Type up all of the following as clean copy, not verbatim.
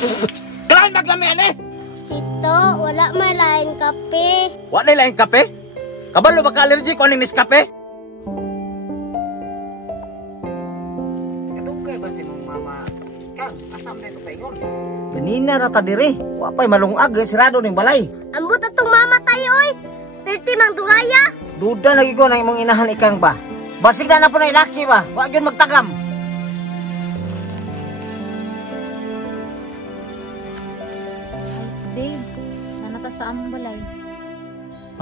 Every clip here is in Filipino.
Kailangan maglamian eh! Tito, wala may lain kape. Wala na yung kape? Kabalo ba ka-allergy ko aning Nescafe? Kadugay ba si mong mama? Kang, asam na ito paingon? Ganina rata diri. Wapay malungag, sirado ning balay. Ambot atong mama tayo, oy. Perti mang dugaya. Duda lagi ko na imong inahan ikang ba. Basig na po na ilaki ba. Wa gyud magtagam. Babe, nanata sa among balay.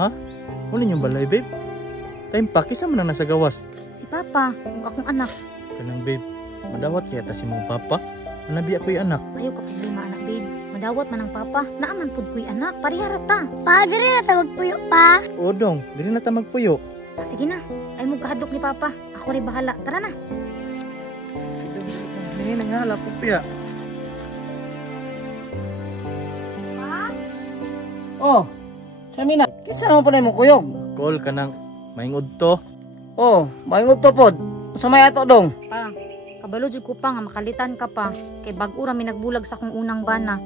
Ha? Wala niyong balay, babe? Time pa, kisa man ang nasa gawas. Si Papa, ang akong anak. Kanang, babe, madawat kaya ta si mong papa. Anabi ako'y anak. Ayaw ka problema anak, babe. Madawat man ang Papa. Naaman pud ko'y anak. Parihara ta. Pa, diri na tawag puyo pa. Oo dong, dili na ta magpuyo. Ah, sige na. Ay mo kahadlok ni Papa. Ako rin bahala. Tara na. Ngayon nga, hala po piya. Oh, Samina, kisa naman po na imong kuyog. Call ka ng maingod to. Oh, maingod to pod. Sa may ato dong. Pa, kabalo jud ko pa nga makalitan ka pa. Kay bag-o ra mi nagbulag sa akong unang bana.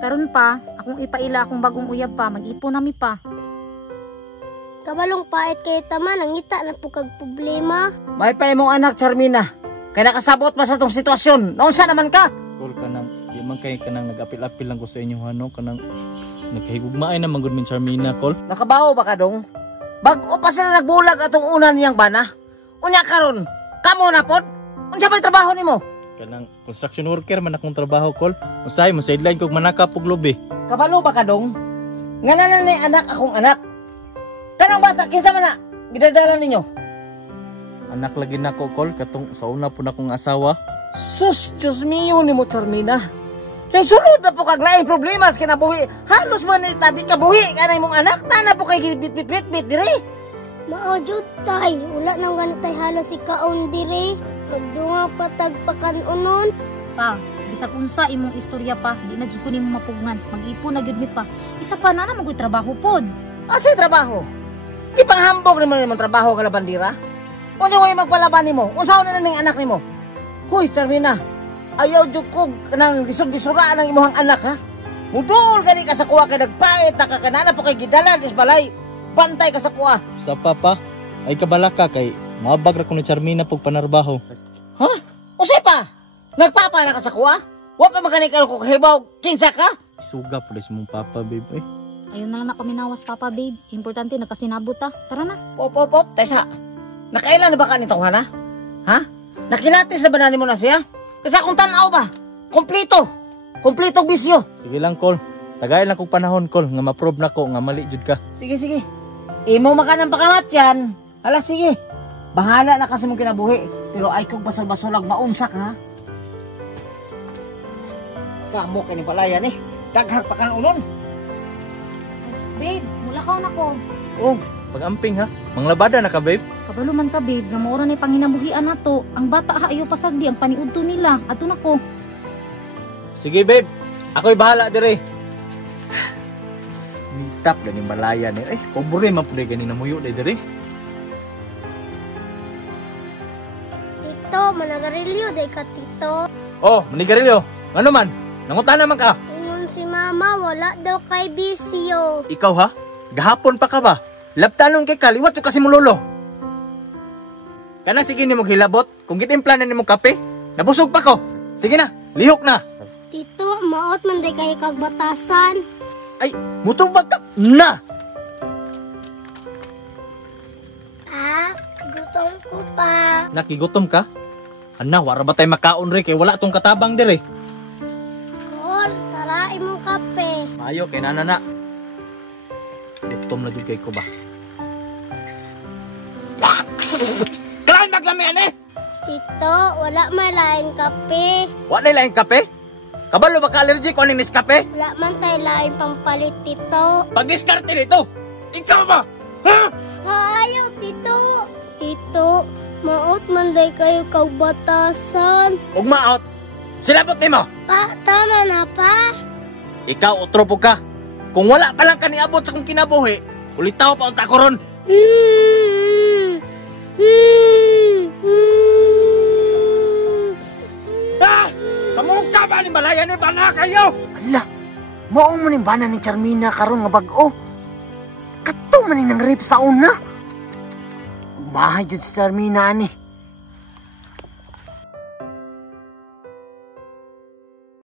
Karon pa, akong ipaila akong bagong uyab pa. Mag-ipon nami pa. Kabalong pait kay tama, nangita na po kag problema. May pa imong anak, Charmina. Kaya nakasabot pa sa tong sitwasyon. Naunsa naman ka? Call ka ng, di man kayo ka ng nag-apil-apil lang ko sa inyo, ano? Kanang nagkahigugmaay na manggod min Charmina, call. Nakabaho ba ka dong? Bago pa sila nagbulag atong una niyang bana. Unya karon, kamo na pod. Unsa bay trabaho nimo? Kanang construction worker man akong trabaho, call. Usahay mo, sideline kog manaka pug lobi. Kabalo ba ka dong? Nga na ni anak akong anak. Kanang bata, kinsa man na? Gidadala ninyo? Anak lagi na ko, call. Katong sa una po na akong asawa. Sus, Diyos mio ni mo, Charmina. Yung sulod na po kaglaing problema sa kinabuhi. Halos man ni tadi kabuhi ka na imong anak. Nana po kay bit-bit-bit diri. Mao jud tay, wala nang ganitay halos ikaon diri. Magdunga patag pakanunon. Pa, bisag unsa imong istorya pa, di na jud ko nimo mapugnan. Mag-ipon na gyud mi pa. Isa pa na mo ko'y trabaho pod. Asa trabaho? Di panghambog naman imong trabaho ka bandira. Unya ko magpalaban nimo. Unsaon na ning anak nimo? Hoy, Charmina. Ayaw jud ko nang disod-disura ng imong anak ha. Mudol gani ka sa kuha kay nagpait ta ka kanana po kay gidala dis balay. Bantay ka sa kuha. Sa papa, ay kabalaka kay mabag ra ko ni Charmina pag panarbaho. Ha? Usay pa? Nagpapa na ka sa kuha? Wa pa magani ka ko kahibaw kinsa ka? Isuga po mong papa, babe. Ay, Ayun na lang na kami nawas, Papa, babe. Importante, nagkasinabot ta. Tara na. Pop, Tessa. Nakailan na ba ka nitong hana? Ha? Nakilatis na ba na mo na siya? Kasi akong tanaw ba? Kompleto. Kompletong bisyo. sige lang, call. Tagay lang kong panahon, call. Nga ma-prove na ko, nga mali jud ka. Sige. Imo makanang pakamat yan. Hala, sige. Bahala na kasi mong kinabuhi. Pero ay kong basal-basalag maunsak, ha? Samok ka ni palayan eh. Daghag pa ka ng unon. Babe, mula ka na ko. Oh, pag-amping ha. Manglabada na ka, babe. Kabalo man ka, babe. Nga maura na panginabuhian na to. Ang bata ha, ayaw pasagdi. Ang paniudto nila. Ato na ko. Sige, babe. Ako'y bahala dire. Nitap ganing malaya ni. Eh, pobre man pud ganin namuyo dire. Tito, managarilyo day ka tito. Oh, manigarilyo. Ano man? Nangutan naman ka. Ingon si mama, wala daw kay bisyo. Ikaw ha? Gahapon pa ka ba? Labtanon kay kaliwat yung kasi mo lolo. Kanang sige ni mong hilabot. Kung gitimpla na ni mong kape, nabusog pa ko. Sige na, lihok na. Tito, maot man day kay kag batasan. Ay, mutong ka na. Pa, gutom ko pa. Nakigutom ka? Ana, wara ba tayo makaon rin kay wala tong katabang dire. Kol, tara imong kape. Mayo kay nana. Gutom na jud kay ko ba? Kailangan maglamian eh! Tito, wala may lain kape. Wala na yung kape? Kabalo ba ka-allergy ko aning Nescafe? Wala man tayo lain pampalit, tito. Pag-discarte nito, ikaw ba? Ha? Ayaw, tito. Tito, maot man day kayo kag batasan. Ug maot, silabot nimo. Pa, tama na pa. Ikaw utropo ka. Kung wala pa lang ka niabot sa kong kinabuhi, ulitaw pa unta ko ron. Ah! Sa Muka ba ni Malaya ni bana kayo? Ala, mao mo ning bana ni Charmina karon nga bag-o. Kato man ning nang rape sa una. Umahay jud si Charmina ani.